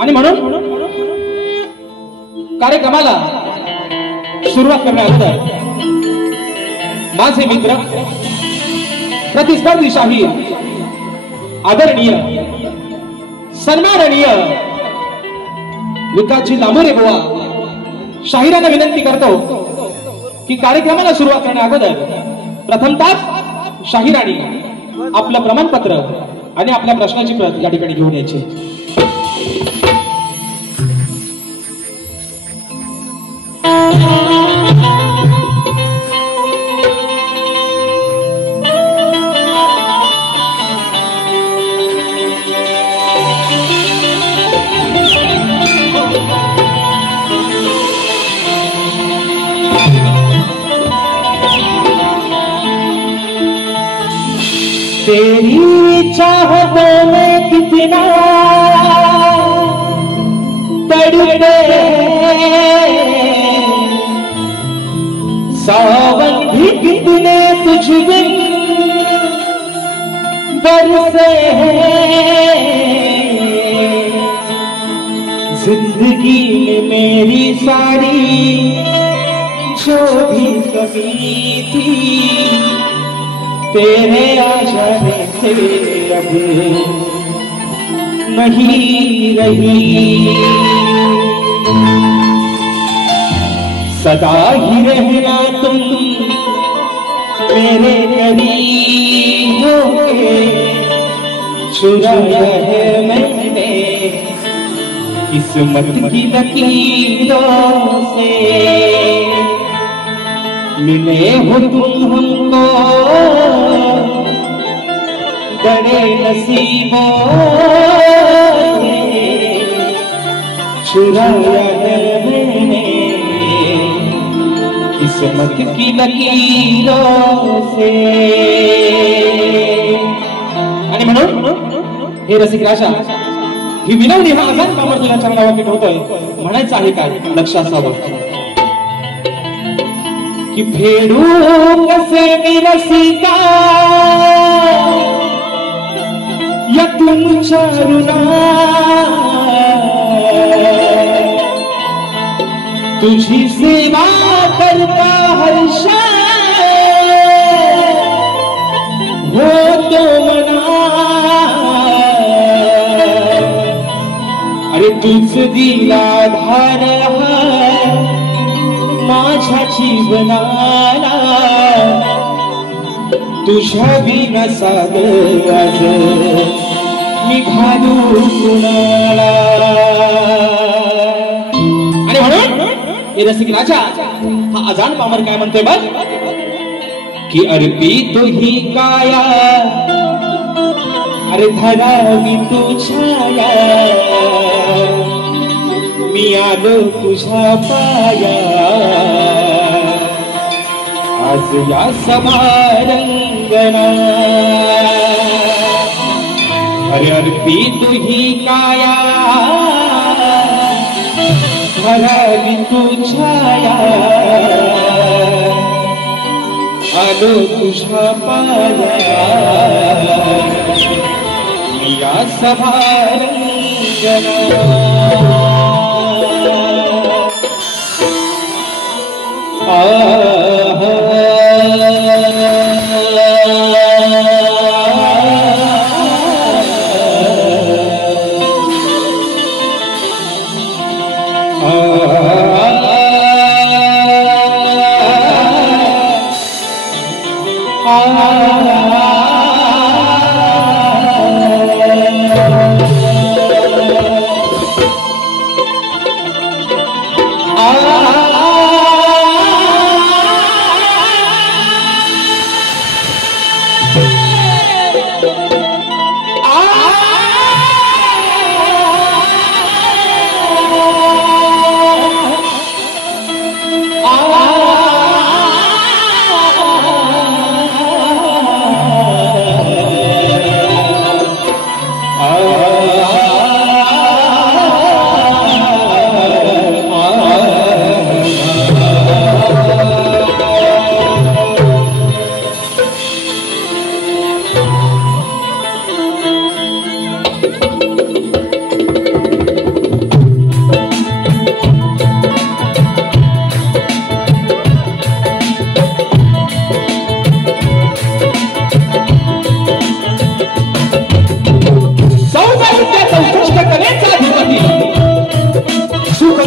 आणि म्हणून कार्यक्रमाला सुरुवात करण्या अगोदर माझे मित्र प्रतिस्पर्धी शाहीर आदरणीय सन्माननीय विकासजी लांबोरे बुवा शाहिरांना विनंती करतो की कार्यक्रमाला सुरुवात करण्या अगोदर प्रथमतः शाहिरांनी आपलं प्रमाणपत्र आणि आपल्या प्रश्नाची प्रत या ठिकाणी घेऊन यायची। तेरी चाहतों में कितना तड़पे सावन भी कितने तुझ बिन बरसे हैं। जिंदगी में मेरी सारी जो भी कमी थी तेरे आ जाने से अब नहीं रही। सदा ही रहना तुम मेरे करीब होके चुराया है मैंने किस्मत की लकीरों से। मिले हो तुम हमको बड़े नसीबों से चुराया है मैंने किस्मत की लकीरों से। आणि म्हणून हे रसिक राजा ही विनवणी हा आजान कामर तुला चरणावरती ठेवतोय म्हणायचं आहे काय लक्षात असावं कि फेडू कसे मी रसिका या तुमच्या ऋणा तुझी सेवा करता हर्ष हो तो मना। अरे तुझ दिला धार माझ्या जीवनाला तुझ्या विना सागर आज मी घालू कुणाला। आणि म्हणून हे रसिक राजा हा अजान पामर काय म्हणतोय बघ की अर्पी तुही काया अरे धरावी तू छाया मी आलो तुझ्या पाया आज या समारंगना। अरे अर्पी तुही काया धरावी तू छाया आलो तुझ्या पाया मी या समारंगना।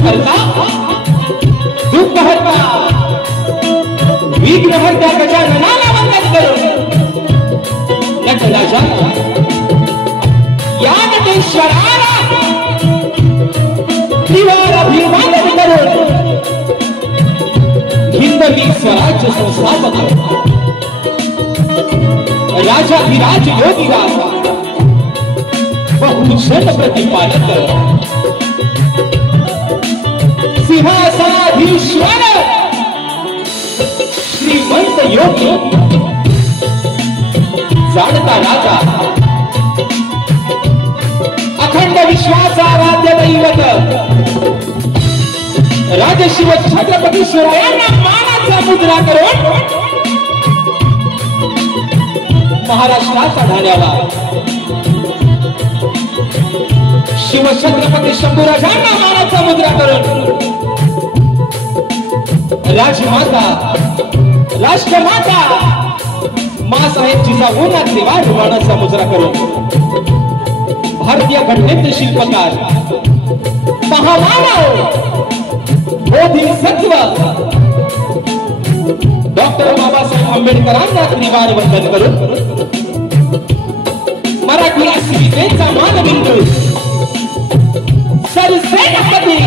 हरता दुःख हरता विघ्न हरता गजाननाला वंदन करून नटराजा या नटेश्वराला त्रिवार अभिवादन करून हिंदवी स्वराज्य संस्थापक राजाधिराज योगीराज बहुजन प्रतिपालक सिंहासनाधीश्वर श्रीमंत योगी जाणता राजा अखंड विश्वासाराध्य दैवत राजशिव छत्रपती शिवरायांना मानाचा मुद्रा करून महाराष्ट्राचा ढाण्याला शिवछत्रपती शंभूराजांना मानाचा मुद्रा करून राजमाता राष्ट्रमाता मासाहेब जिजाऊंना त्रिवार मानाचा मुद्रा करून भारतीय घटनेचे शिल्पकार महामानव बोधिसत्व डॉक्टर बाबासाहेब आंबेडकरांना त्रिवार वंदन करून मराठी अस्मितेचा मानबिंदू सरसेनापती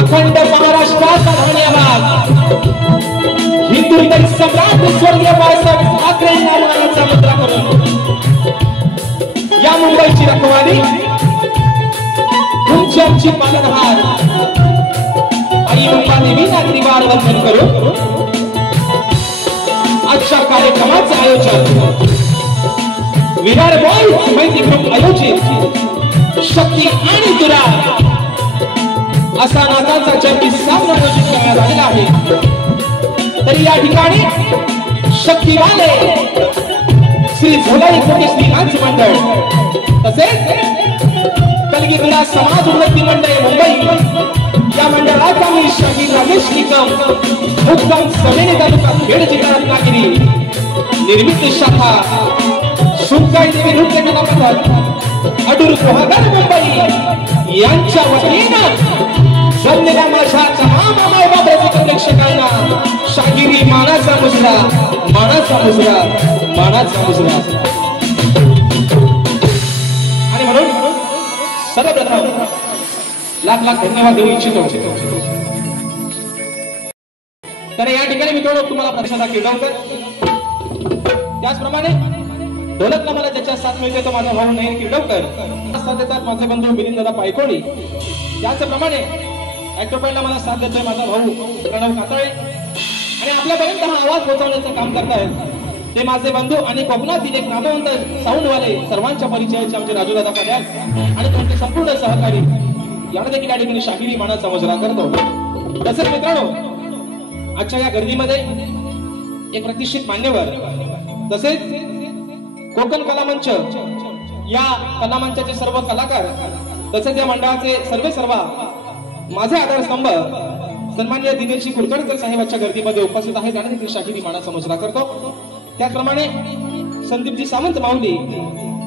अखंड महाराष्ट्राचा धन्यवाद हिंदू हृदय सम्राट स्वर्गीय बाळासाहेब ठाकरेंना मानाचा मुद्रा करून या मुंबईची रखवाली तुमची आमची पालनहार आई अंबादेवींना त्रिवार वंदन करून आजच्या कार्यक्रमाचे आयोजन विरार बॉयज माहिती ग्रुप आयोजित शक्ती आणि दुरा असा नादाचा जंगी सामना आयोजित करण्यात आलेला आहे। तरी या ठिकाणी शक्तीवाले श्री झोलाई कोटी श्रीनाथ मंडळ तसेच कलगीधरा समाज उन्नती मंडळ मुंबई या मंडळाचा मी शाहीर राजेश निकम मुक्काम समेनी तालुका खेड जिल्हा रत्नागिरी निर्मित शाखा सुनकाई देवी नृत्य कला पथक अडूर गुहागर मुंबई यांच्या वतीनं जमलेल्या माझ्या तमाम मायबाप प्रेक्षकांना शाहिरी मानाचा मुजरा मानाचा मुजरा मानाचा मुजरा आणि म्हणून सर्वप्रथम लाख लाख धन्यवाद देऊ इच्छितो। तर या ठिकाणी मित्रांनो तुम्हाला प्रश्नाचा किर्डवकर त्याचप्रमाणे ढोलकला मला ज्याच्या साथ मिळते तो माझा भाऊ नयन किर्डवकर साथ देतात माझे बंधू मिलिंद दादा पायकोडी त्याचप्रमाणे ऍक्टोपाईला मला साथ देतोय माझा भाऊ प्रणव कातळे आणि आपल्यापर्यंत हा आवाज पोहोचवण्याचं काम करतायत ते माझे बंधू आणि कोकणातील एक नामवंत साऊंडवाले सर्वांच्या परिचयाचे आमचे राजू दादा पड्याल आणि त्यांचे संपूर्ण सहकारी यांना देखील या ठिकाणी शाहिरी मानाचा मुजरा करतो। तसेच मित्रांनो आजच्या या गर्दीमध्ये एक प्रतिष्ठित मान्यवर तसेच कोकण कला मंच या कला मंचाचे सर्व कलाकार तसेच या मंडळाचे सर्व माझे आधारस्तंभ सन्माननीय दिनेशजी कुलकर्णी साहेब आजच्या गर्दीमध्ये उपस्थित आहेत त्यांना देखील शाहिरी मानाचा मुजरा करतो। त्याचप्रमाणे संदीपजी सावंत माऊली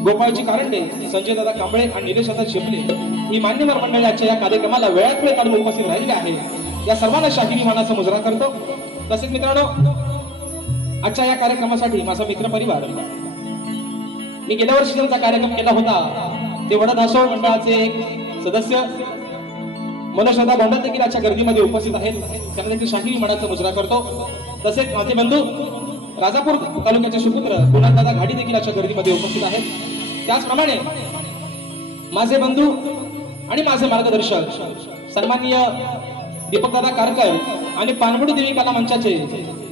गोपाळजी कारंडे संजय दादा कांबळे आणि निलेश दादा शिपले ही मान्यवर मंडळाच्या या कार्यक्रमाला वेळात वेळ काढून उपस्थित राहिलेले आहेत या सर्वांना शाहिरी मानाचा मुजरा करतो। तसेच मित्रांनो आजच्या या कार्यक्रमासाठी माझा मित्र परिवार मी गेल्या वर्षी त्यांचा कार्यक्रम केला होता ते वडद असो मंडळाचे एक सदस्य मनोज दादा गोंडा देखील आजच्या गर्दीमध्ये उपस्थित आहेत त्यांना देखील शाहिरी मानाचा मुजरा करतो। तसेच माझे बंधू राजापूर तालुक्याचे सुपुत्र कुणाल दादा घाडी देखील आजच्या गर्दीमध्ये उपस्थित आहेत। त्याचप्रमाणे माझे बंधू आणि माझे मार्गदर्शक सन्माननीय दीपक दादा कारकर आणि पानवडी देवी कला मंचाचे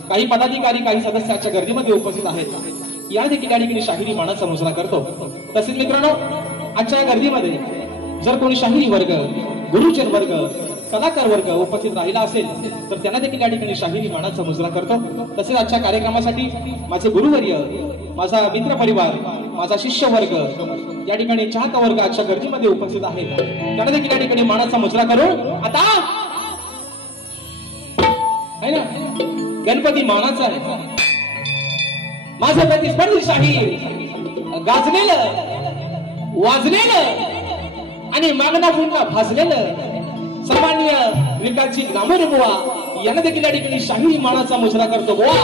काही पदाधिकारी काही सदस्य आजच्या गर्दीमध्ये उपस्थित आहेत या देखील या ठिकाणी शाहिरी मानाचा मुजरा करतो। तसेच मित्रांनो आजच्या या गर्दीमध्ये जर कोणी शाहिरी वर्ग गुरुजन वर्ग कलाकार वर्ग उपस्थित राहिला असेल तर त्यांना देखील या ठिकाणी शाहिरी मानाचा मुजरा करतो। तसेच आजच्या कार्यक्रमासाठी माझे गुरुवर्य माझा मित्र परिवार माझा शिष्य वर्ग या ठिकाणी चाहता वर्ग आजच्या गर्दीमध्ये उपस्थित आहेत त्यांना देखील या ठिकाणी मानाचा मुजरा करून आता है ना गणपती मानाचा आहे माझं प्रतिस्पर्धी शाहीर गाजलेलं वाजलेलं आणि मागणा पुन्हा भाजलेलं सन्माननीय विकासजी ग्रामोरे बुवा यांना देखील या ठिकाणी शाही मानाचा मुजरा करतो बुवा.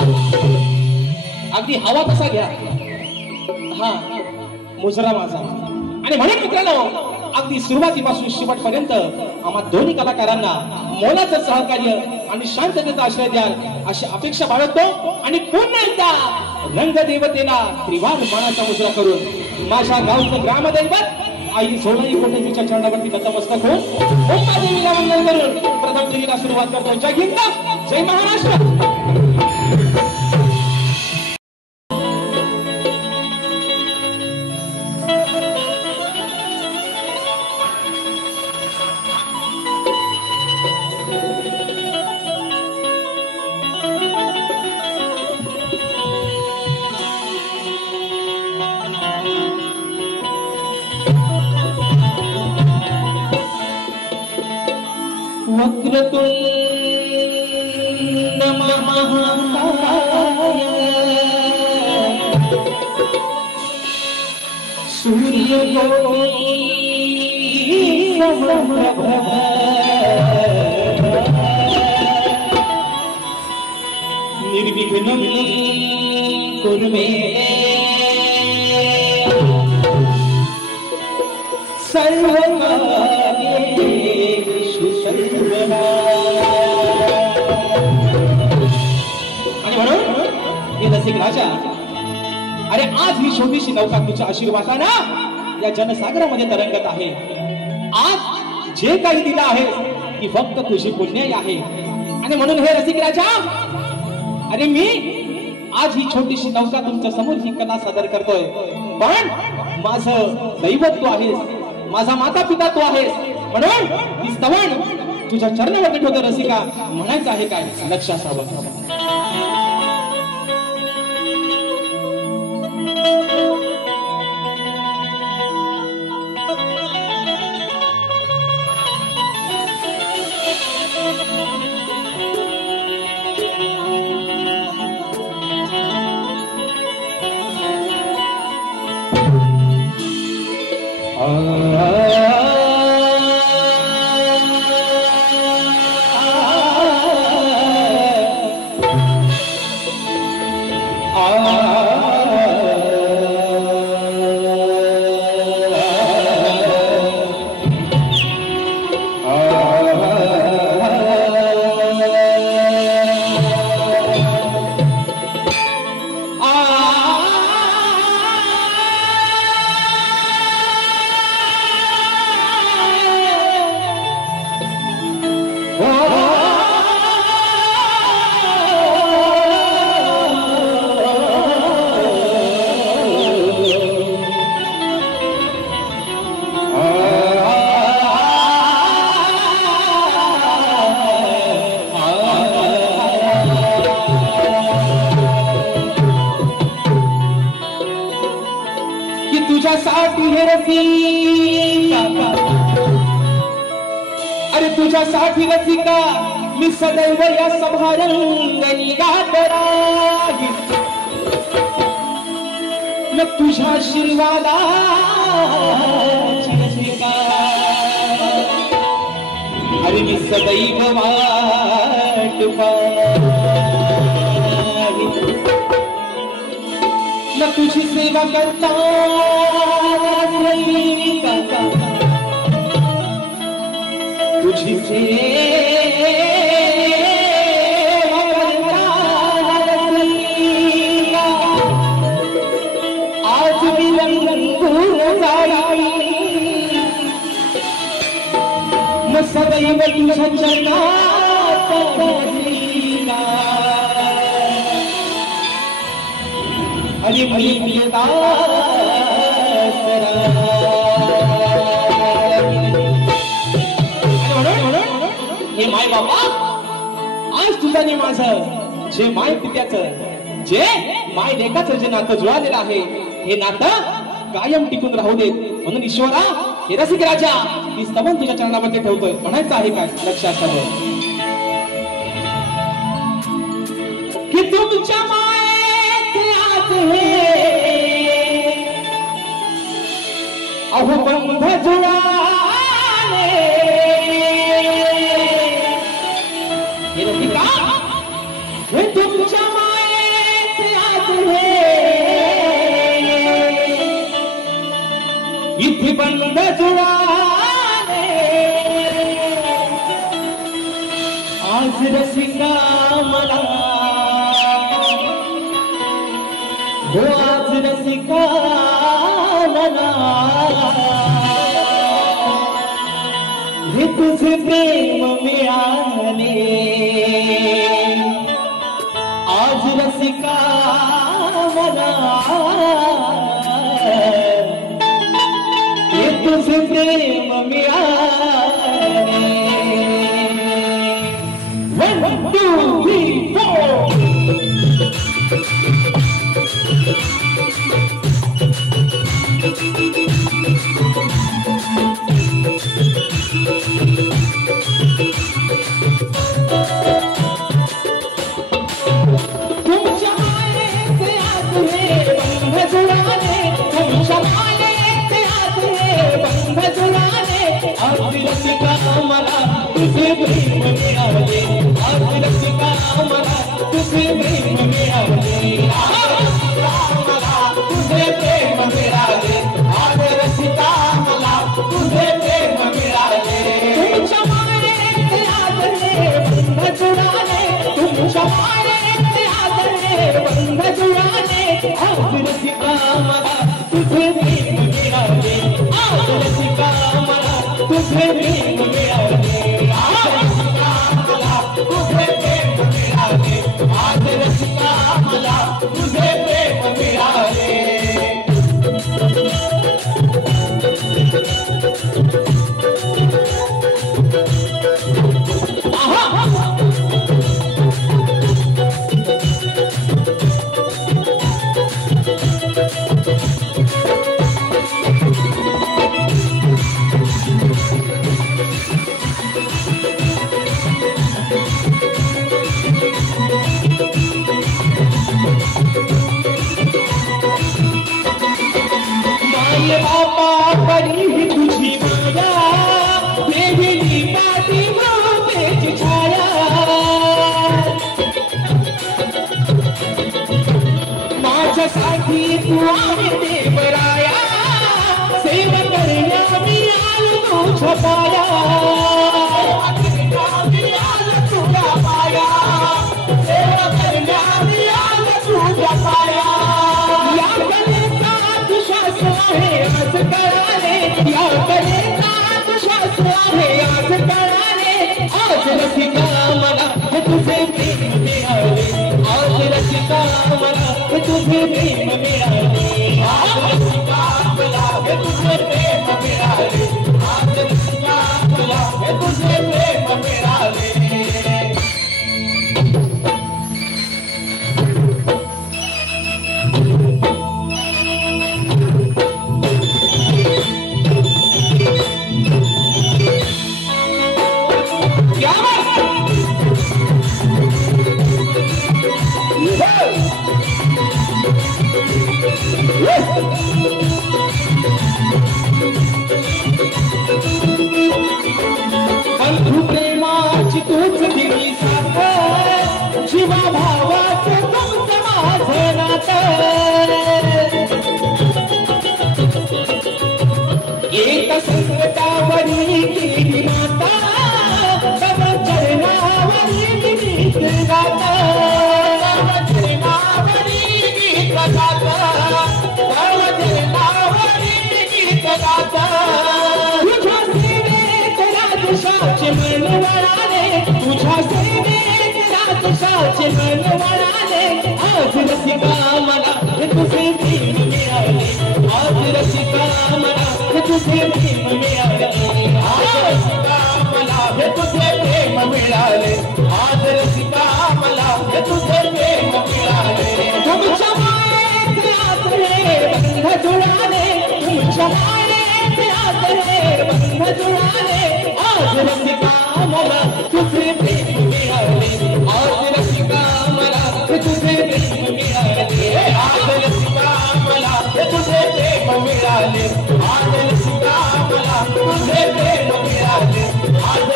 अगदी हवा कसा घ्या हा मुजरा माझा. आणि म्हणून मित्रांनो अगदी सुरुवातीपासून शेवटपर्यंत आम्हा दोन्ही कलाकारांना मोलाचं सहकार्य आणि शांततेचा आश्रय द्या अशी अपेक्षा बाळगतो. आणि पुन्हा एकदा रंगदेवतेला त्रिवार मानाचा मुजरा करून माझ्या गावचं ग्रामदैवत आई सोनाई कोटेजीच्या चरणावरती नतमस्तक होऊन ओंकादेवीला वंदन करून प्रथम फेरीला सुरुवात करतो. जय हिंद, जय महाराष्ट्र. वक्रतुंड महाकाय सूर्यकोटि समप्रभ निर्विघ्नं कुरु मे सर्वकार्येषु सर्वदा. आणि म्हणून हे रसिक राजा, अरे आज ही छोटीशी नौका तुझ्या आशीर्वादानं या जनसागरामध्ये तरंगत आहे. आज जे काही दिलं आहे ती फक्त तुझी पुण्याई आहे. आणि म्हणून हे रसिक राजा, अरे मी आज ही छोटीशी नौका तुमच्या समोर ही कला सादर करतोय. पण माझं दैवत तू आहेस, माझा माता पिता तू आहेस. म्हणून ही स्तवन तुझ्या चरणामध्ये ठेवतो. रसिका म्हणायचं आहे काय लक्ष असावं. तुझ्यासाठी हे रसिका, अरे तुझ्यासाठी रसिका मी सदैव या सभारंगणी गात राहील. मग तुझ्या आशीर्वादाची रसिका, अरे मी सदैव वाट पाहील. न तुझी सेवा करता तुझी सेवा करता आज मी रंगून जाई. न सदैव तुझ्या चरणात हरी हरी हे माय बाबा, आज तुझं आणि माझं जे माय पित्याचं, जे माय लेकाचं जे नातं जुळालेलं आहे, हे नातं कायम टिकून राहू देत. म्हणून ईश्वरा, हे रसिक राजा मी स्तवन तुझ्या चरणामध्ये ठेवतोय. म्हणायचं आहे काय लक्षात ठेव की तुमच्या अहो बंध जुळाले आज रसिका मला हो आज रसिका मला हे तुझे प्रेम मिळाले आज रसिका मला हे तुझे प्रेम मिळाले 1 2 3 4 आज रसिका मला तुझे प्रेम मिळाले आज रसिका मला तुझे प्रेम मिळाले आज रसिका मला तुझे प्रेम मिळाले आज रसिका मला तुझे प्रेम मिळाले तुमच्या मायेत आदरले बंध जुळाले तुमच्या मायेत आदरले बंध जुळाले आज रसिका मला तुझे प्रेम मिळाले आज रसिका मला तुझे प्रेम मिळाले आज रसिका मला तुझे प्रेम मिळाले आज रसिका मला तुझे प्रेम मिळाले बापा बड़ी ही तुझी माया देवी काटी तेज छाया माझ्यासाठी तू आहे देवराया सेवा करण्या मी आलो तुझ्या पाया तुझ्या पाया सेवा करण्या मी आलो तुझ्या पाया या श्वास आहे आज कळाले या कलेचा श्वास आहे आज कळाले आज रसिका मला हे तुझे प्रेम मिळाले आज रसिका मला हे तुझे प्रेम मिळाले आज रसिका मला हे तुझे प्रेम मिळाले आज रसिका मला हे तुझे प्रेम मिळाले बंधू प्रेमाची तूच दिली साथ शिवा भावाचं तुमचं माझं नातं एक संकटावरी केली माता तव चरणावरी गीत गाता तव चरणावरी गीत गाता तव चरणावरी गीत गाता तुझ्या सेवेत राजशाचे मन वळाले तुझ्या सेवेत राजशाचे मन वळाले आज रसिका मला हे तुझे प्रेम मिळाले आज रसिका मला हे तुझे प्रेम मिळाले आज रसिका मला हे तुझे प्रेम मिळाले आज रसिका मला हे तुझे प्रेम मिळाले तुमच्या मायेत आदरले बंध जुळाले तुमच्या मायेत आदरले बंध जुळाले आज रसिका मला तुझे प्रेम मिळाले आज रसिका मला हे तुझे प्रेम मिळाले आज रसिका मला हे तुझे प्रेम मिळाले आज रसिका मला तुझे प्रेम मिळाले आज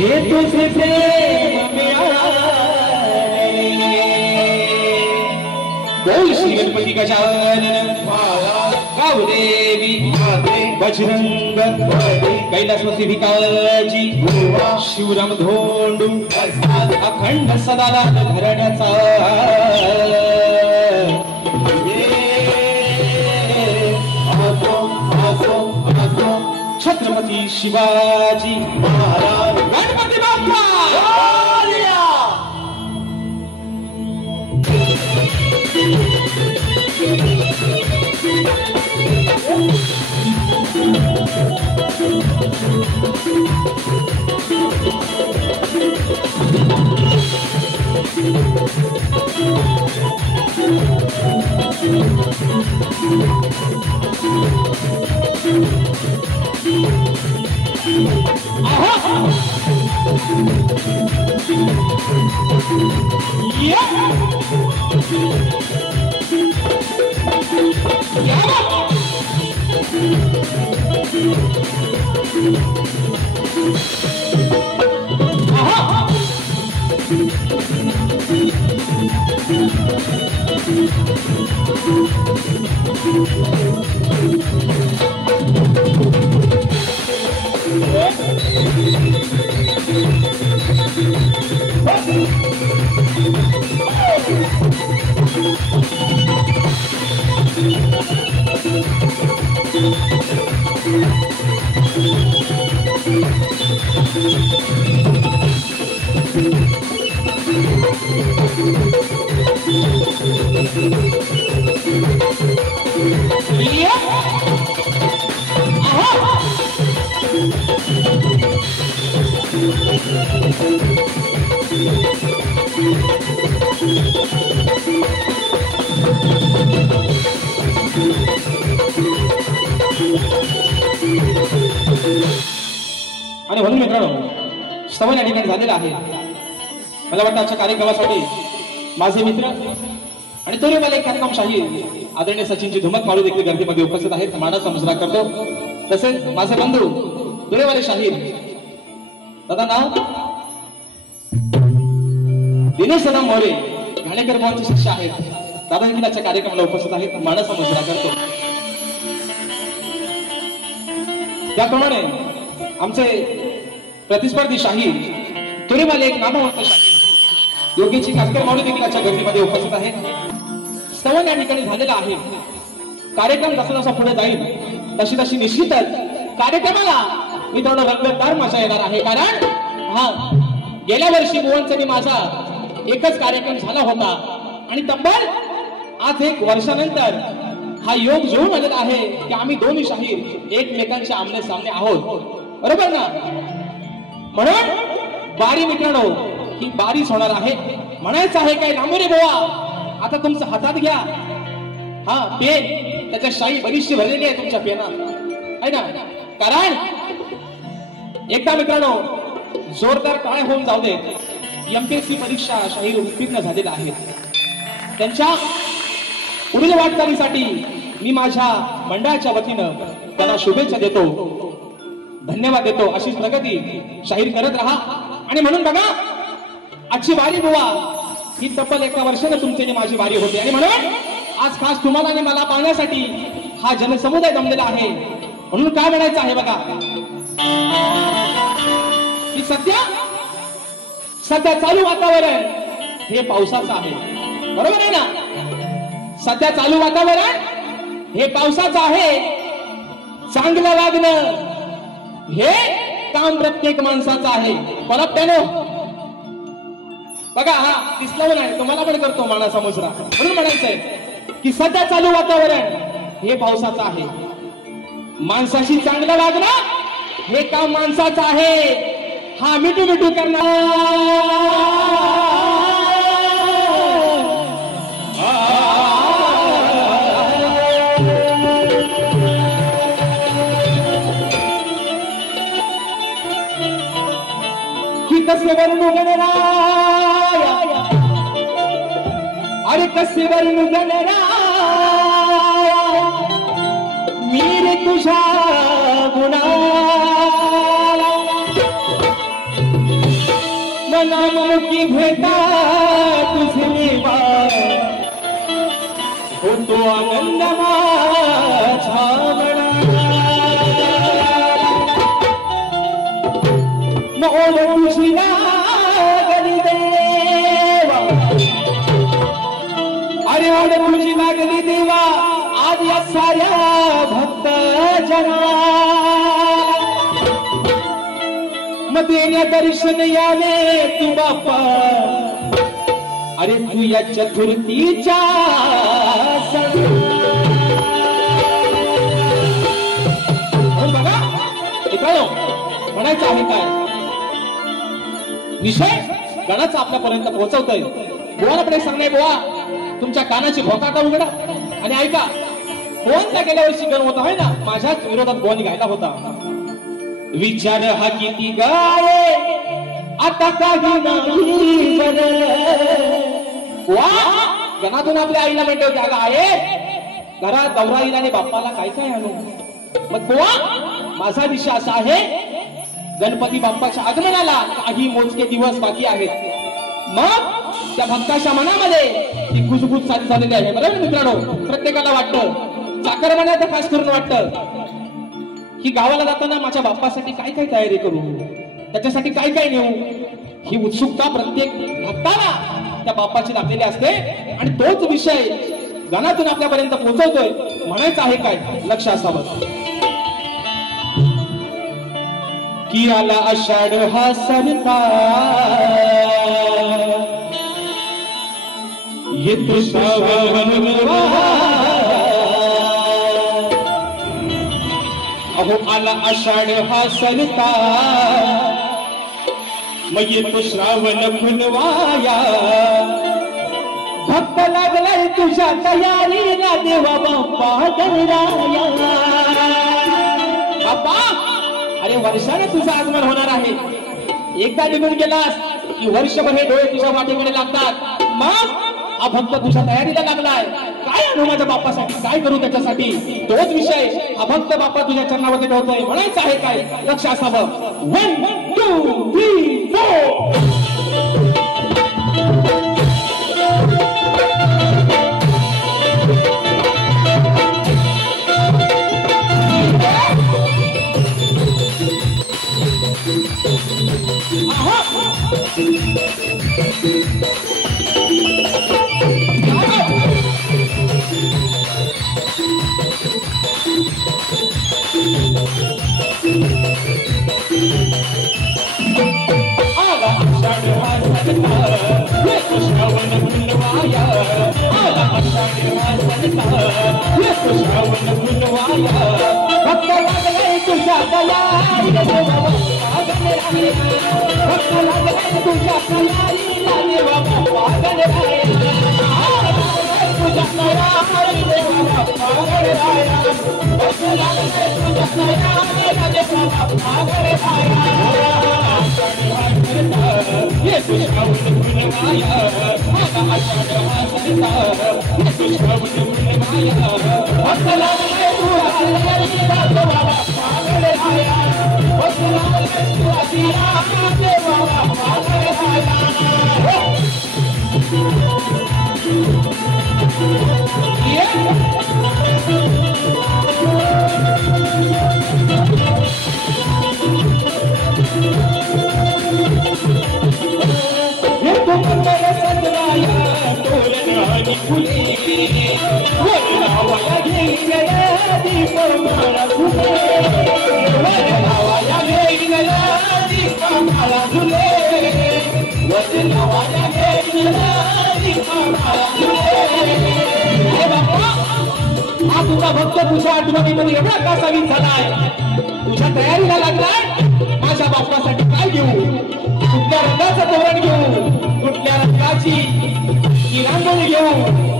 हे तुझे प्रेम बोल श्री गणपती गजानन गावदेवी बजरंग कैलासपती भिकाजी शिवराम धोंडू अखंड सदाला घराण्याचा छत्रपती शिवाजी महाराज गणपती बाप्पा आणि म्हणून मित्रांनो श्रवण या ठिकाणी झालेला आहे. मला वाटतं आजच्या कार्यक्रमासाठी माझे मित्र आणि तोरेवाले एक ख्यातनाम शाहीर आदरणीय सचिनची धुमक माळू देखील गर्दीमध्ये उपस्थित आहेत. मानाचा मुजरा करतो. तसेच माझे बंधू तोरेवाले शाहीर दादा नाव दिनेश सदाम मोरे घाणेकर भावांचे शिष्य आहेत. दादा देखील आजच्या कार्यक्रमाला उपस्थित आहेत. मानाचा मुजरा करतो. त्याप्रमाणे आमचे प्रतिस्पर्धी शाहीर तोरेवाले एक नामवंत शाहीर योगीची काटकर माळू देखील आजच्या गर्दीमध्ये उपस्थित आहेत. श्रवण या ठिकाणी झालेला आहे. कार्यक्रम जसा जसा पुढे जाईल तशी तशी निश्चितच कार्यक्रमाला मित्रांनो रंगतदार मजा येणार आहे. कारण गेल्या वर्षी बुवांचा आणि माझा एकच कार्यक्रम झाला होता आणि तब्बल आज एक वर्षानंतर हा योग जुळून आलेला आहे की आम्ही दोन्ही शाहीर एकमेकांच्या आमने सामने आहोत. बरोबर ना? म्हणून बारी मित्रांनो ही बारीच होणार आहे. म्हणायचं आहे काय लांबोरे बुवा आता तुमचं हातात घ्या. पेन त्याच्या शाई बरीचशी भरलेली आहे तुमच्या पेनात आहे ना. कारण एकदा मित्रांनो जोरदार टाळ्या होऊन जाऊ दे. एमपीएससी परीक्षा शाहीर उत्तीर्ण झालेल्या आहेत. त्यांच्या पुढील वाटचालीसाठी मी माझ्या मंडळाच्या वतीनं त्यांना शुभेच्छा देतो, धन्यवाद देतो. अशीच प्रगती शाहीर करत राहा. आणि म्हणून बघा आजची वारी बुवा ही तब्बल एका वर्षाने तुमची आणि माझी वारी होती. आणि म्हणून आज खास तुम्हाला आणि मला पाहण्यासाठी हा जनसमुदाय जमलेला आहे. म्हणून काय म्हणायचं आहे बघा की सध्या चालू वातावरण हे पावसाचं आहे. बरोबर आहे ना? सध्या चालू वातावरण हे पावसाचं आहे. चांगलं वागणं हे काम प्रत्येक माणसाचं आहे. परत त्यानं बघा दिसलं नाही तुम्हाला पण करतो मानाचा मुजरा. म्हणून म्हणायचंय की सध्या चालू वातावरण हे पावसाचं आहे. माणसाशी चांगलं वागणं हे काम माणसाचं आहे. मिठू मिठू करणार की कसे वर्णू गणराया अरे कसे वर्णू गणराया मी रे तुझ्या गुणा नाममुखी भेटा तुझे देवा होतो आनंद माझ्या मनात ओढ तुझी लागली देवा अरे ओढ तुझी लागली देवा आज या साऱ्या भक्त जना मग देण्या दर्शन यावे तू बाप्पा अरे तू या चतुर्थीच्या बघा मित्रांनो म्हणायचं आहे काय विषय गणाचा आपल्यापर्यंत पोहोचवतोय बुवाकडे सांगणे बुवा तुमच्या कानाची भोकाटा उघडा आणि ऐका बुवांचा गेल्या वर्षी गण होता आहे ना माझ्याच विरोधात बुवानी गायला होता विचार हा किती गाये आता काही नाही वा गणातून आपल्या आईला म्हणते होते अगं आहे घरात दौरा येईल आणि बाप्पाला काय काय आणू मग बुवा माझा विषय असा आहे गणपती बाप्पाच्या आगमनाला काही मोजके दिवस बाकी आहेत मग त्या भक्ताच्या मनामध्ये ती कुजबूज चालू झालेली आहे बरोबर मित्रांनो प्रत्येकाला वाटतं चाकरमान्याचं खास करून वाटतं की गावाला जाताना माझ्या बाप्पासाठी काय काय तयारी करू त्याच्यासाठी काय काय नेऊ ही उत्सुकता प्रत्येक भक्ताला त्या बाप्पाची लागलेली असते आणि तोच विषय गाण्यातून आपल्यापर्यंत पोहोचवतोय म्हणायचं आहे काय लक्ष असावं की आला आषाढ हा सरता येतो श्रावण अहो आला आषाढ हा सरता मग येतो श्रावण फुलवाया भक्त लागलाय तुझ्या तयारीला देवा बाप्पा गणराया बाप्पा अरे वर्षाने तुझं आगमन होणार आहे एकदा निघून गेलास की वर्षभर हे डोळे तुझ्या वाटेकडे लागतात मग हा भक्त तुझ्या तयारीला लागलाय काय आणू माझ्या बाप्पासाठी काय करू त्याच्यासाठी तोच विषय हा भक्त बाप्पा तुझ्या चरणावरती ठेवतोय म्हणायचं आहे काय लक्ष असावं 1 2 3 हा तुझा भक्त तुझ्या आठवणीमध्ये एवढा कासावीस झालाय तुझ्या तयारीला लागलाय माझ्या बाप्पासाठी काय घेऊ कुठल्या रंगाचं तोरण घेऊ कुठल्या रंगाची रांगोळी घेऊ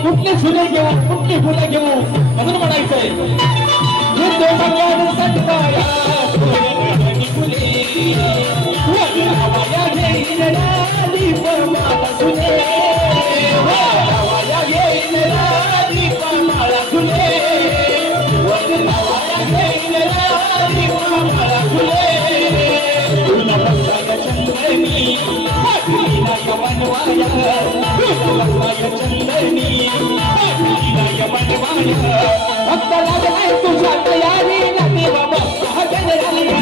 कुठले फुले घेऊ कुठली फुलं घेऊ म्हणून म्हणायचंय भक्त लागलाय तुझ्या तयारीला देवा बाप्पा गणराया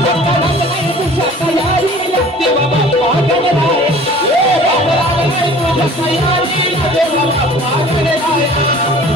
भक्त लागलाय तुझ्या तयारीला देवा बाप्पा गणराया भक्त लागलाय तुझ्या तयारीला देवा बाप्पा गणराया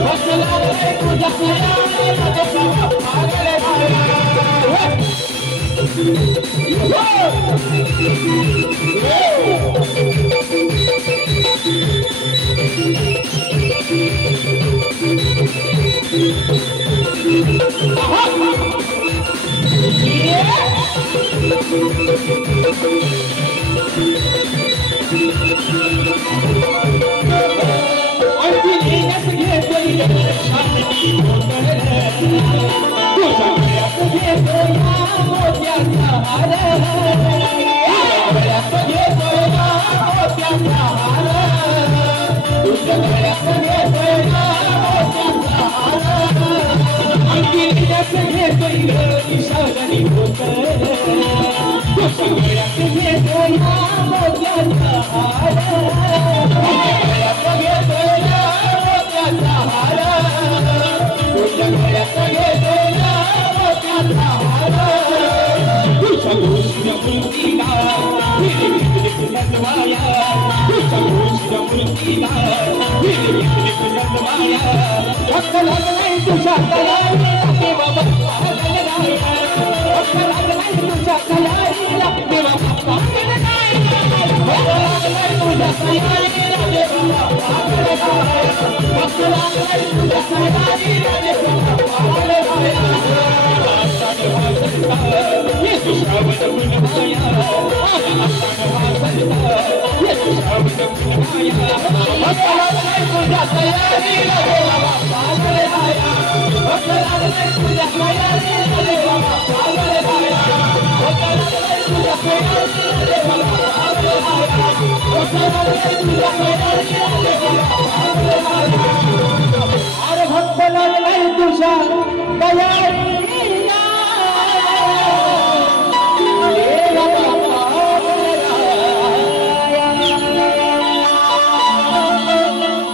भक्त लागलाय तुझ्या तयारीला देवा बाप्पा गणराया अरे भक्त लागलाय तुझ्या तयारीला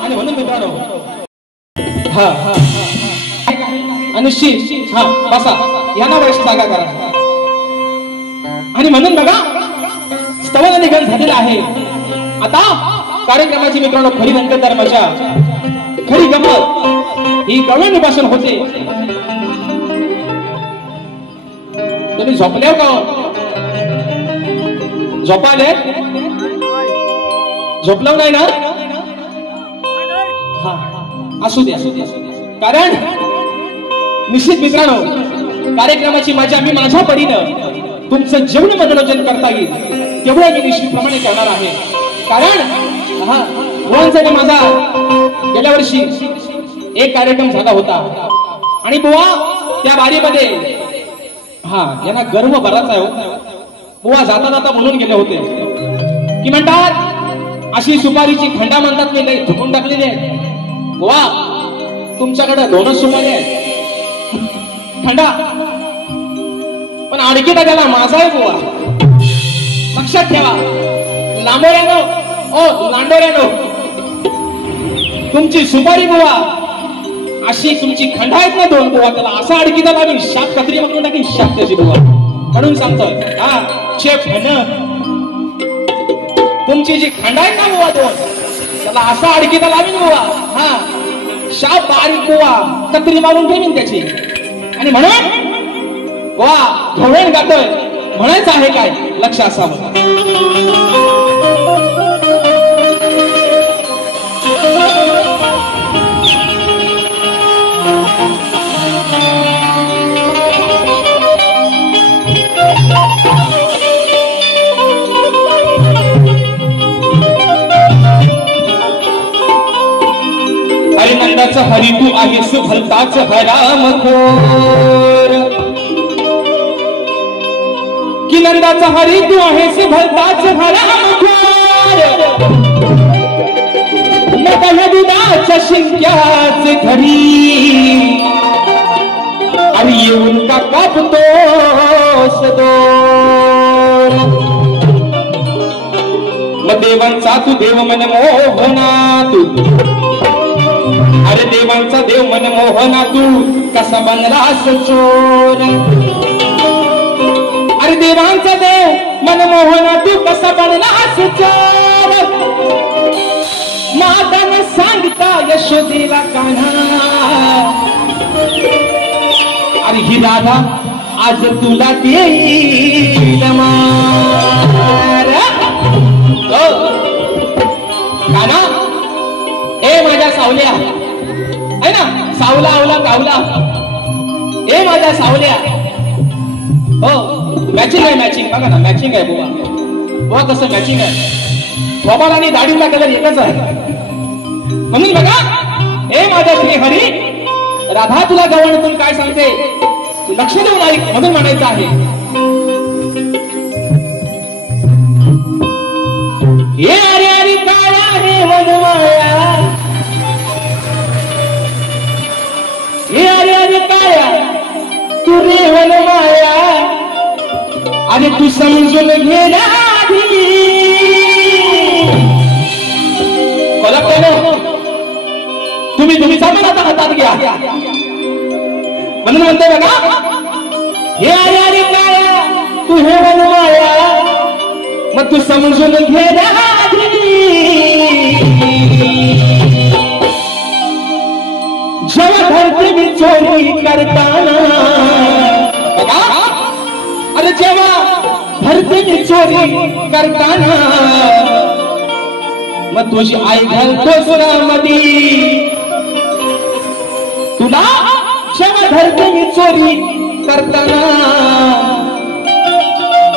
आणि म्हणून मित्रांनो हा अनुश्चित हा बसा यांना वैशिष्ट्य जागा करा आणि म्हणून बघा स्तवन निघन झालेलं आहे. आता कार्यक्रमाची मित्रांनो खरी रंगत धर्माच्या खरी गमत ही गवळणीपासून होते. तुम्ही झोपले का? झोपाले? झोपलो नाही ना? हा असू द्या. कारण निश्चित मित्रांनो कार्यक्रमाची मजा मी माझ्या परीनं तुमचं जेवढं मनोरंजन करता येईल तेवढं मी निश्चितप्रमाणे करणार आहे. कारण हा बुवांसाठी माझा गेल्या वर्षी एक कार्यक्रम झाला होता आणि बुवा त्या बारीमध्ये हा यांना गर्व बराच आहे. बुवा जाता जाता बोलून गेले होते की म्हणतात अशी सुपारीची खंडा म्हणतात की नाही धुकून टाकलेली आहे. बुवा तुमच्याकडे दोनच सुपारी आहेत खंडा पण आणखी त्याला माझा आहे बुवा. लक्षात ठेवा लांबोऱ्यानो ओ लांडोऱ्यानो तुमची सुपारी बुवा अशी तुमची खंडा आहेत ना दोन बुवा त्याला असा अडकी त्याला मी शाप कत्री म्हणून टाकी शाप त्याची बुवा म्हणून सांगतोय. हा शेफ तुमची जी खंडा आहेत ना बुवा दोन त्याला असा अडकी त्याला लावीन बुवा. हा शाप बारीक बुवा कत्री मारून ठेवीन त्याची. आणि म्हणून वा धोरण गातोय म्हणायचं आहे काय लक्ष असावं. हरिनंदाचं हरी तू आहेस भलताच हरामखोर. की नंदाचा हरी तू आहेस भलताच हरामखोर. नदन दुधाच्या शिंक्याचे घरी आणि येऊन का कापतोस दोर. देवांचा तू देव मन मोहना तू, अरे देवांचा देव मन मोहना तू कसा बनलास चोर, अरे देवांचा देव मन मोहना तू कसा बनलास चोर, मातानं सांगता यशोदेला कान्हा, अरे ही राधा आज तुला देईल मार. कान्हा ए माझ्या सावल्या आहे ना, सावला आवला कावला, ए माझ्या सावल्या. हो मॅचिंग आहे, मॅचिंग बघा ना, मॅचिंग आहे बुवा. बुवा कसं मॅचिंग आहे, थोबाड आणि दाढीचा कलर एकच आहे. म्हणून बघा, ए माझा श्रीहरी, राधा तुला जवळतून काय सांगते लक्ष देऊन ऐक म्हणून म्हणायचं आहे. हे अरे अरे काळा रे वनमाया, हे अरे अरे काळा तू रे वनमाया, अरे तू समजून घे ना तुम्ही सामान आता हातात घ्या म्हणून म्हणते बघा. हे अरे अरे काळा तू हे वनमाया, मग तू समजून घे ना जेव्हा धरती मी चोरी करताना बघा, अरे जेव्हा धरती मी चोरी करताना मग तुझी आई घालतोस मधी, तुला जेव्हा धरती मी चोरी करताना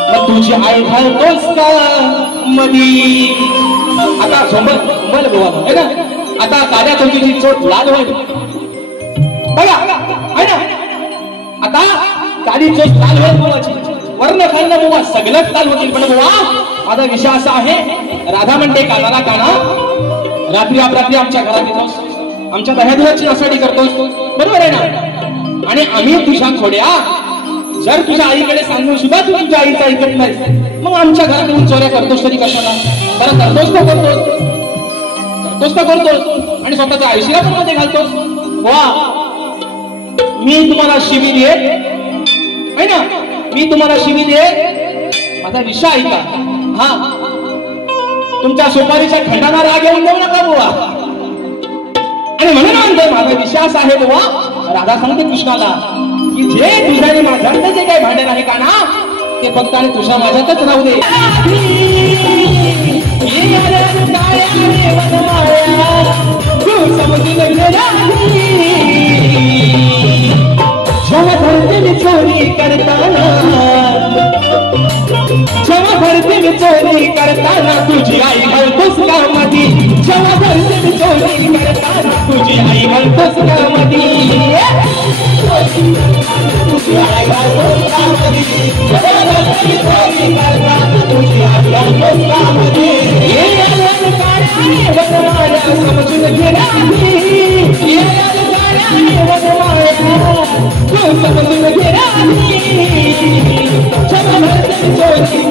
मग तुझी आई घालतोस का मधी. आता सोबत मला बोला है ना, आता काळ्या चौकीची चोट लाल होईल बघा है ना, आता काळी चोट लाल होईल बोलाची, वर्ण खाल्लं बुवा सगळंच लाल होतील. पण बुवा माझा विषय असा आहे, राधा म्हणते कानाला काना, रात्री अपरात्री आमच्या घरात येतोस, आमच्या दह्या दुधाची नासाडी करतोस, बरोबर आहे ना. आणि आम्ही तुझ्या खोड्या जर तुझ्या आईकडे सांगून सुद्धा तू तुझ्या आईचं ऐकत नाही, मग आमच्या घरात येऊन चोऱ्या करतोस तरी कशाला. बरं करतोस तो करतोस आणि स्वतःच्या आयुष्याला पण मध्ये घालतोस. वा मी तुम्हाला शिवी दे आहे ना, मी तुम्हाला शिवी दे, माझा विषय ऐका. हा तुमच्या सुपारीच्या खंडाला राग येऊन देऊ नका बुवा. आणि म्हणून म्हणतोय माझा विषय असा आहे बुवा, राधा सांगते कृष्णाला की जे तुझ्या आणि माझ्यात जे काही भांडण आहे का ना, ते फक्त आणि तुझ्या माझ्यातच राहू दे. जेव्हा धरती मी चोरी करताना, जेव्हा धरती मी चोरी करताना तुझी आई घालतोस का मधी, जेव्हा धरती मी चोरी करताना तुझी आई घालतोस का मधी, तुझी आई घालतोस का मधी, जेव्हा धरती मी चोरी करताना तुझी आई घालतोस का मधी. ये याला काळ्या वनमाया समजून घे राधी, ये याला काळ्या वनमाया तू समजून घे राधी, जेव्हा धरती मी चोरी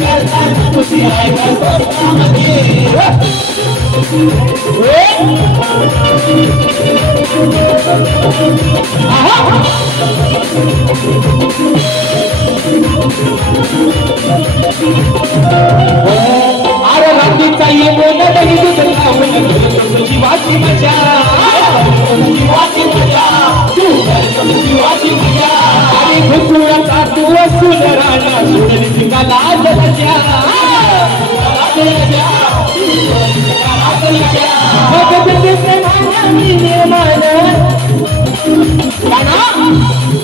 करताना तुझी आई घालतोस का मधी. अरे रात्रीचा ये बोल दही दूध खाऊन जीवाची मजा, जीवाची मजा, तू जीवाची मजा. अरे घुसुळाचा तू असून राणा सोडली तिका लाज लज्जा,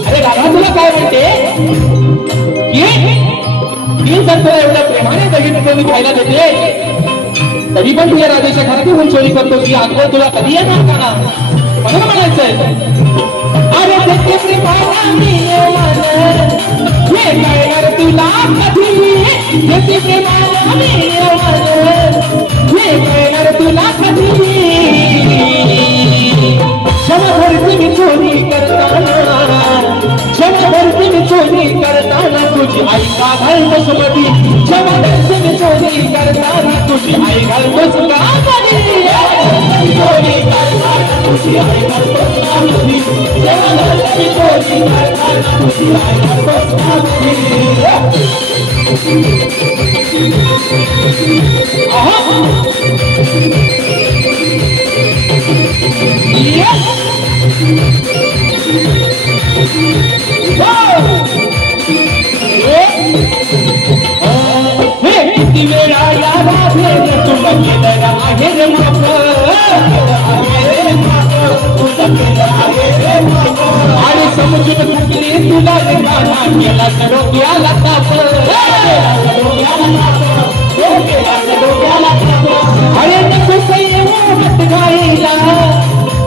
अरे राधा तुला काय म्हणते की जर तुला एवढ्या प्रेमाने दही मी खायला देते तरी पण तुझ्या राधेच्या घरात येऊन चोरी करतो की आठवण तुला कधी येणार का ना, म्हणून म्हणायचंय. अरे देते प्रेमाला मी हे कळणार तुला कधी, देते प्रेमाला मी हे कळणार तुला कधी. जेव्हा धरती मी चोरी करताना, जेव्हा धरती मी चोरी करताना तुझी आई का घालतोस मधी जेव्हा दर्शन चोरी करताना तुझी आई घालतोस का मधी चोरी करताना तुझी आई घालतोस का मधी जेव्हा दर्शन चोरी करताना तुझी आई घालतोस का मधी किती वेळा या राधे तुला केलं आहे रे माफ आणि समजून चुकली तुला गाना केला डोक्याला ताप अरे नको संयमात गायला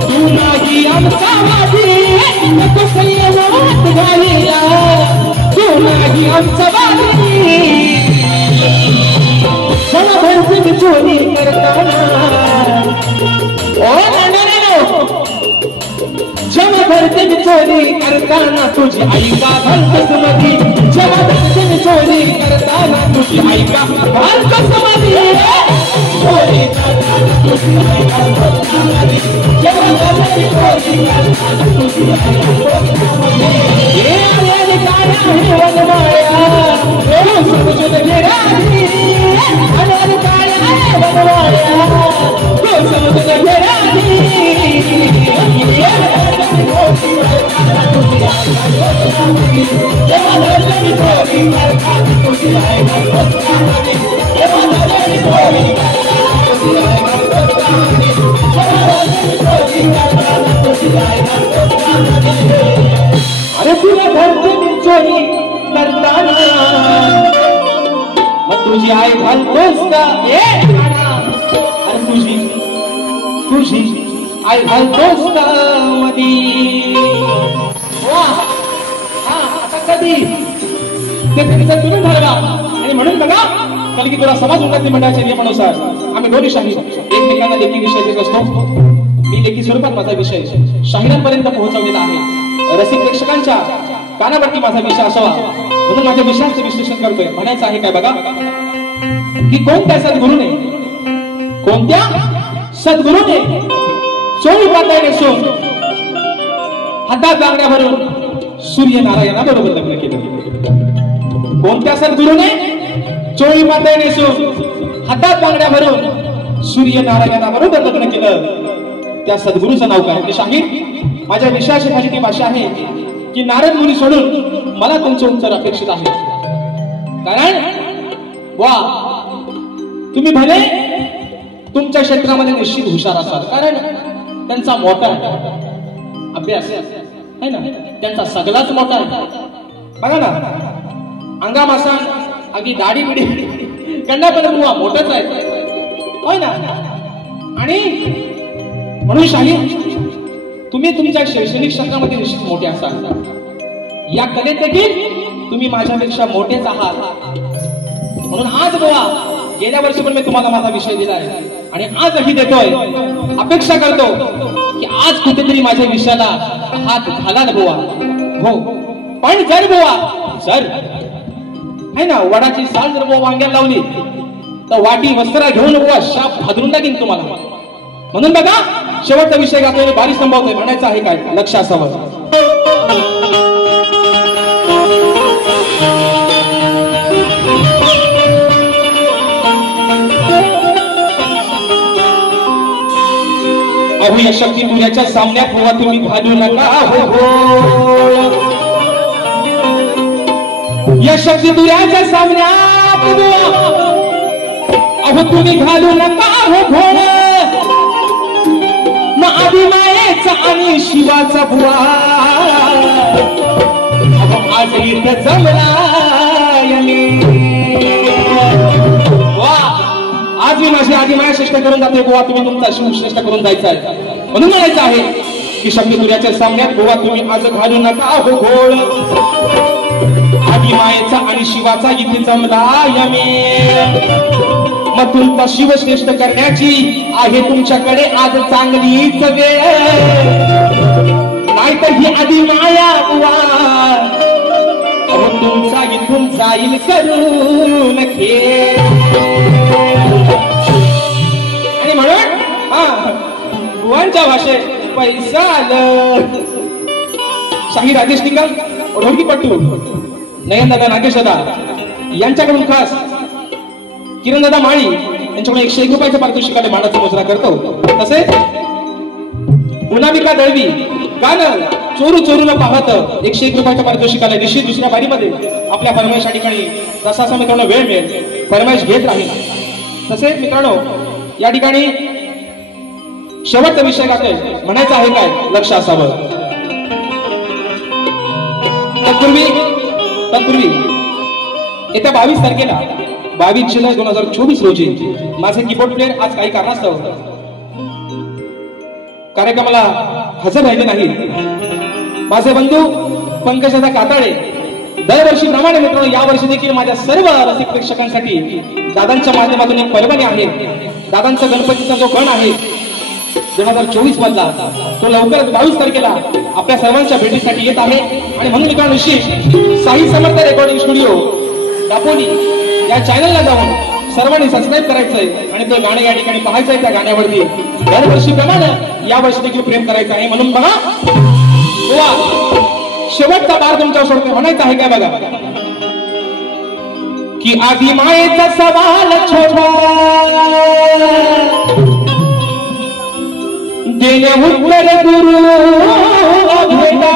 तू नाही आमचा वादी नको संयमात गायला तू नाही आमचा वादी मला भरती चोरी करताना ओ नो जेव्हा भरती चोरी करताना तुझी आई का घालतोस मधी जेव्हा भरती चोरी करताना तुझी आई का घालतोस मधी चोरी करताना तुझी आई घालतोस मधी जेव्हा भरती चोरी करताना तुझी आई घालतोस मधी ये आले काया हे वनमाया तू समजून घे राणी आले काया हे वनमाया तू समजून घे राणी अरे तुला भरती चोरी करताना मग तुझी आई घालतोस का अरे तुझी आई घालतोस का मधी आता कधी ते तुम्ही ठरवा आणि म्हणून बघा कारण की तुला समाज उन्नती मंडळाच्या नियमानुसार आम्ही दोन्ही शाहीर एकमेकांना लेखी विषय देत असतो मी लेखी स्वरूपात माझा विषय शाहिरांपर्यंत पोहोचवलेला आहे रसिक प्रेक्षकांच्या कानावरती माझा विषय असावा म्हणून माझ्या विषयाचं विश्लेषण करतोय म्हणायचं आहे काय बघा की कोणत्या सद्गुरूने चोळी पातळी नेसून हातात बांगड्या भरून सूर्यनारायणा बरोबर लग्न केलं कोणत्या सद्गुरूने चोळी पातळी नेसून हातात बांगड्या भरून सूर्यनारायणा बरोबर लग्न केलं त्या सद्गुरूचं नाव काय ते शाहीर माझ्या विषयाची माझी ती भाषा आहे की नारद मुनी सोडून मला तुमचे उत्तर अपेक्षित आहे कारण वा तुम्ही भले तुमच्या क्षेत्रामध्ये निश्चित हुशार असाल कारण त्यांचा मोठा अभ्यास आहे ना त्यांचा सगळाच मोठा आहे बघा ना अंगामासा अगदी दाढी बिडी कंडापर्यंत बुवा मोठच आहे होय ना आणि म्हणून शाहीर तुम्ही तुमच्या शैक्षणिक क्षेत्रामध्ये निश्चित मोठे असाल या कलेत देखील तुम्ही माझ्यापेक्षा मोठेच आहात म्हणून आज बुवा गेल्या वर्षी पण मी तुम्हाला माझा विषय दिलाय आणि आजही देतोय अपेक्षा करतो की आज कुठेतरी माझ्या विषयाला हात घालाल बुवा हो पण जर बुवा जर है ना वडाची साल जर बुवा वांग्याला लावली तर वाटी वस्त्र घेऊन बुवा शाप भादरून टाकीन तुम्हाला म्हणून बघा शेवटचा विषय घातलेला बारी संभावतोय म्हणायचं आहे काय लक्ष असावं अहो या शक्ती तुझ्याच्या सामन्यात बुवा तुम्ही घालू नका हो या शक्ती तुझ्याच्या सामन्यात अहो तुम्ही घालू नका हो घोळ आदिमायेचा आणि शिवाचा बुवा आज इथं जमला आज मी माझी आदिमाया श्रेष्ठ करून जाते बुवा तुम्ही तुमचा शिव श्रेष्ठ करून जायचा आहे म्हणून म्हणायचं आहे की शक्ती तुझ्याच्या सामन्यात बुवा तुम्ही आज घालू नका हो घोळ आदिमायेचा आणि शिवाचा इथे जमला मग तुमचा शिवश्रेष्ठ करण्याची आहे तुमच्याकडे आज चांगलीच वेळ नाहीतर ही आदिमाया बुवा तुमचा बाळा इथून जाईल करून खेळ. आणि म्हणून बुवांच्या भाषेत पैसा आलं. शाहीर राजेश निकम, ढोलकीपट्टू नयनदादा नागेशदादा यांच्याकडून खास किरणदादा माळी यांच्याकडून 101 रुपयाच्या पारितोषिकाने मानाचा मुजरा करतो. तसेच पुनाविका दळवी गाणं चोरू चोरू न पाहत 101 रुपयाच्या पारितोषिकाने निश्चित दुसऱ्या बारीमध्ये आपल्या फरमाईश या ठिकाणी प्रशासन मित्रांनो वेळ मिळेल, फरमाईश घेत राहील. तसेच मित्रांनो या ठिकाणी शेवटचा विषय गातोय, म्हणायचं आहे काय लक्ष असावं. तत्पूर्वी येत्या 22 तारखेला 22 जुलै 2024 रोजी माझे कीबोर्ड प्लेअर आज काही कारणास्तव कार्यक्रमाला हजर राहिले नाही. माझे बंधू पंकजदादा काताळे दरवर्षीप्रमाणे मित्रांनो यावर्षी देखील माझ्या सर्व रसिक प्रेक्षकांसाठी दादांच्या माध्यमातून एक पर्वणी आहे. दादांचा गणपतीचा जो गण आहे 2024 मधला तो लवकरच 22 तारखेला आपल्या सर्वांच्या भेटीसाठी येत आहे. आणि म्हणून मित्रांनो निश्चित साई समर्थ रेकॉर्डिंग स्टुडिओ दापोली या चॅनलला जाऊन सर्वांनी सबस्क्राईब करायचंय आणि ते गाणं या ठिकाणी पाहायचंय. त्या गाण्यावरती दरवर्षीप्रमाणे यावर्षी देखील प्रेम करायचं आहे. म्हणून बघा शेवटचा बार तुमच्या सोडतो, म्हणायचं आहे काय बघा की आधी मायेचा सवाल छोटा देण्या उत्तर गुरु भेटा.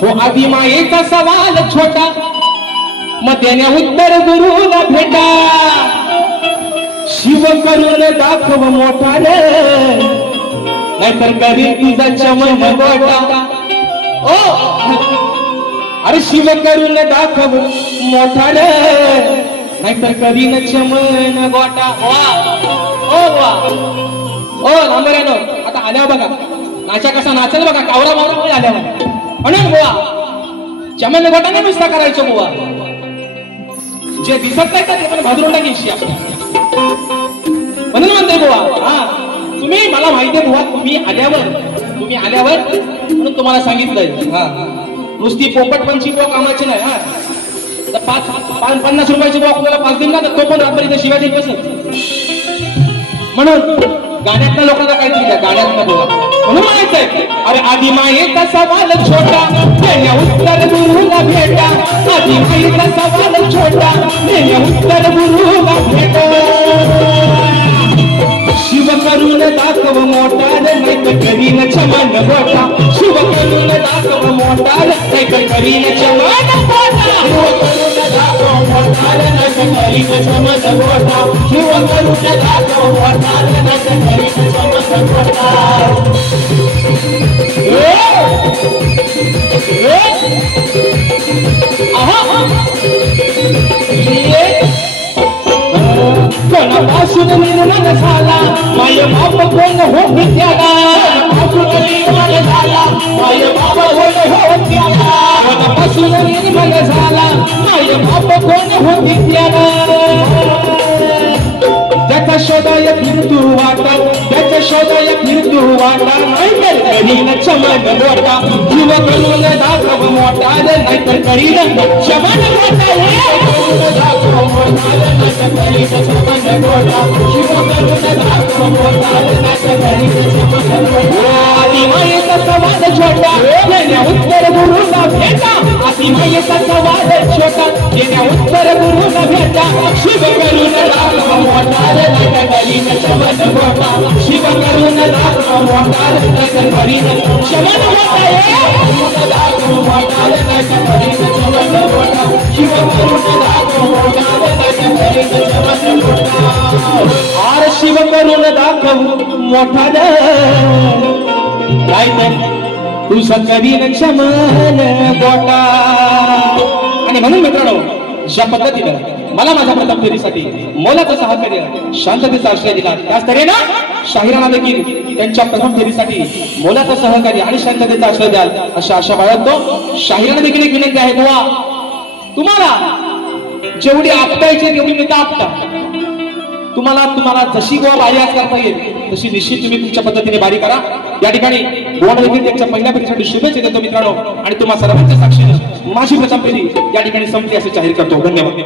हो आधी मायेचा सवाल छोटा मग देण्या उत्तर गुरुला भेटा. शिव करून दाखव मोठा रे नाहीतर करी तुझा चमन गोटा. ओ अरे शिव करून दाखव मोठा रे नाहीतर करी न चमन गोटा. ओ लांबऱ्यानो आता आल्या बघा नाचा कसा नाचल बघा, कावरा मावरा आल्या म्हणून बुवा चमन गोटा नाही नुसता करायचं बुवा, जे दिसत नाही का ते पण भादरून टाकायची म्हणून म्हणते बुवा. हा तुम्ही मला माहिती आहे बुवा, तुम्ही आल्यावर म्हणून तुम्हाला सांगितलंय. हा नुसती पोपटपंची बुवा कामाची नाही. हा 50 रुपयाची बुवा आपल्याला 5 दिन ना तो पण रात्री शिवाजी बसत. म्हणून गाण्यातल्या लोकांना काय दिलं गाण्यातलं बोला म्हणून म्हणायचंय अरे आधी मायेचा सवाल छोटा देण्या उत्तर गुरुला भेटा. आधी मायेचा सवाल छोटा देण्या उत्तर गुरुला भेटा. शिव करून दाखव मोठा नाही करीन चमन गोटा. शिव करून दाखव मोठा नाही करीन चमन गोटा. शिव करून दाखव मोठा नाही करीन चमन गोटा. शिव करून दाखव मोठा नाही करीन चमन गोटा. कोणापासून निर्माण झाला माय बाप कोण होती त्याला. कोणापासून निर्माण झाला माय बाप कोण होती त्याला. कोणापासून निर्माण झाला माय बाप कोण होती त्याला. त्याचा शोधाय फिरतू वाटा त्याचा शोधाय फिरतू वाटा नाहीतर करीन चमन गोटा. जीव करून दाखव मोठा नाहीतर करीन चमन गोटा. दाखव मोठा नाहीतर करीन चमन गोटा. शिव करून दाखव मोठा नाहीतर करीन चमन गोटा. आधी मायेचा सवाल छोटा देण्या उत्तर गुरुला भेटा. आधी मायेचा सवाल छोटा देण्या उत्तर गुरुला भेटा. शिव करून दाखव मोठा नाहीतर करीन चमन गोटा. शिव करून दाखव मोठा नाहीतर करीन चमन गोटा. दाखव मोठा नाहीतर करीन चमन गोटा. शिव करून दाखव मोठा नाहीतर करीन चमन गोटा. आर शिव करून दाखव मोठा नाहीतर तुझं करीन चमन गोटा. आणि म्हणून मित्रांनो ज्या पद्धतीनं मला माझ्या प्रथम फेरीसाठी मोलाचं सहकार्य शांततेचा आश्रय दिला त्याच तऱ्हेनं शाहिरांना देखील त्यांच्या प्रथम फेरीसाठी मोलाचं सहकार्य आणि शांततेचा आश्रय द्याल अशा आशा बाळगतो. शाहिरांना देखील एक विनंती आहे बुवा तुम्हाला जेवढी आपटायची तेवढी मिळता आपटा. तुम्हाला जशी बुवा बारी करता येईल तशी निश्चित तुम्ही तुमच्या पद्धतीने बारी करा. या ठिकाणी बोर्ड त्यांच्या पहिल्या फेरीसाठी शुभेच्छा देतो मित्रांनो आणि तुम्हा सर्वांच्या साक्षीने माझी प्रथम फेरी या ठिकाणी संपली असे जाहीर करतो. धन्यवाद.